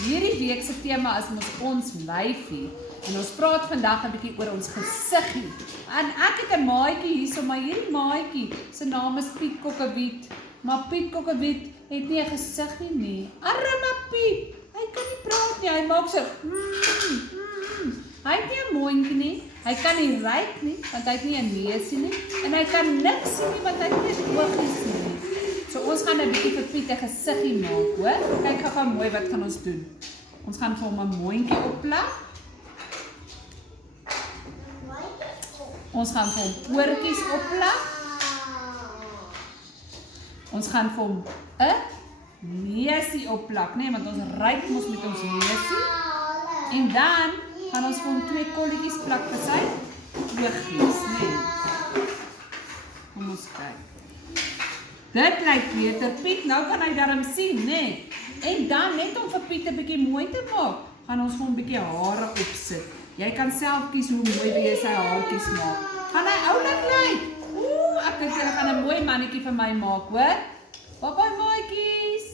Hierdie week se tema is ons lyfie. En ons praat vandag 'n bietjie oor ons gesiggie. En ek het 'n maatjie hierso, maar hierdie maatjie se naam is Piet Kokkewiet. Maar Piet Kokkewiet het nie 'n gesiggie nie. Arme Piet, hy kan nie praat nie. Hy maak so Hy het nie 'n mondjie nie. Hy kan nie ruik nie, want hy het nie 'n neusie nie. En hy kan niks sien nie, want hy het nie oogies nie. So ons gaan 'n bietjie vir Piet 'n gesiggie maak, hoor? Kyk gou mooi wat gaan ons doen. Ons gaan vir hom 'n mondjie opplak. Ons gaan vir hom oortjies opplak. Ons gaan vir hom 'n neusie opplak, nee, want ons ruik mos met ons neusie. En dan gaan ons vir hom 2 kolletjies plak vir sy oogies, nee. Kom ons kyk. Dit lyk beter, Piet, nou kan hy darm sien, nee. En dan net om vir Piet 'n bietjie mooi te maak, gaan ons vir hom 'n bietjie hare opsit. Jy kan self kies hoe mooi wil jy sy haartjies maak. Gaan hy oulik lyk? Ek dink jy gaan 'n mooi mannetjie vir my maak, hoor? Bye bye maatjies.